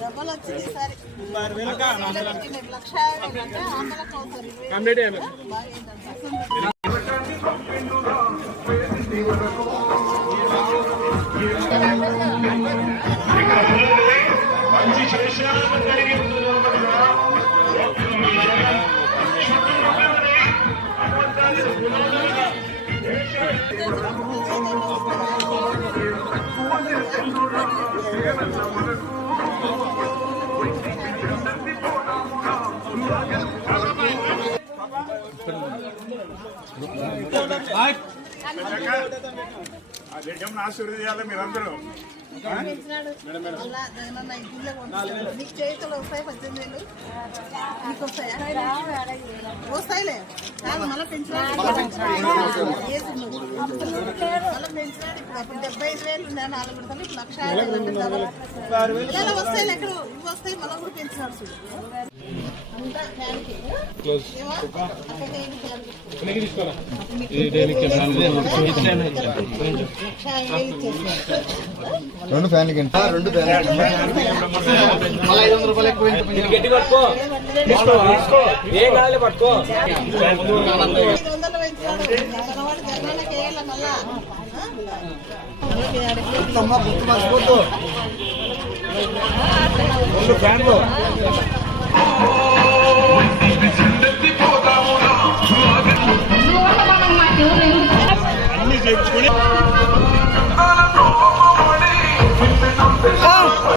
డబ్బులు వచ్చింది ఈసారి 'జగన్ ఆశీర్వాదాలు మీరందరూ వస్తాయిలే మళ్ళీ పెంచినాడు 75,000 ఉండే 4 విడతలు 1,00,000 వస్తాయి ఎక్కడ వస్తాయి మళ్ళీ కూడా పెంచినాడు చూడు రెండు ఫ్యాన్లకి 2 500 రూపాయలు ఎక్కువ గట్టి పట్టుకో ఏ గాలి పట్టుకో 2 ఫ్యాన్లు